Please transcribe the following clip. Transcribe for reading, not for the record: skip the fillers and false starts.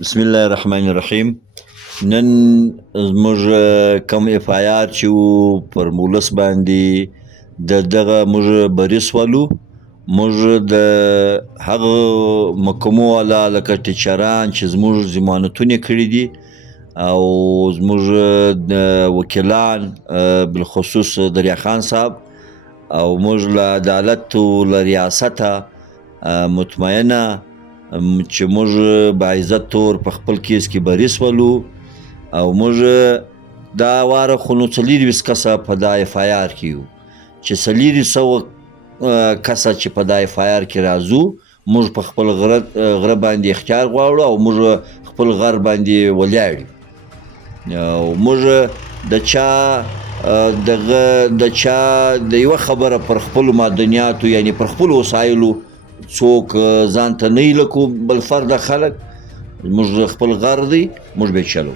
بسم الله الرحمن الرحیم. نن زموږ کوم افایات چې وو پر مولس باندې دغه موږ بریس ولو. موږ د هغه محکمو والا لکه ټیچران چې زموږ ضمانتونه کړي دي او زموږ د وکیلان بالخصوص دریا خان صاحب او موږ له عدالت او له ریاسته مطمئنه چې موږ بعزت طور په خپل کیس کې بریس ولو او موږ دا واره خو نو 24 کسه په دا اف آی آر کې یو چې 300 کسه چې په دا اف آی آر کې راځو. موږ په خپل غره باندې اختیار غواړو او موږ خپل غر باندې ولاړ او موږ د چا د یو خبره پر خپل معدنیاتو یعنی پر خپل وسایلو څوک ځان ته نه لکو بل فرد خلک. موږ خپل غر دی موږ به چلو.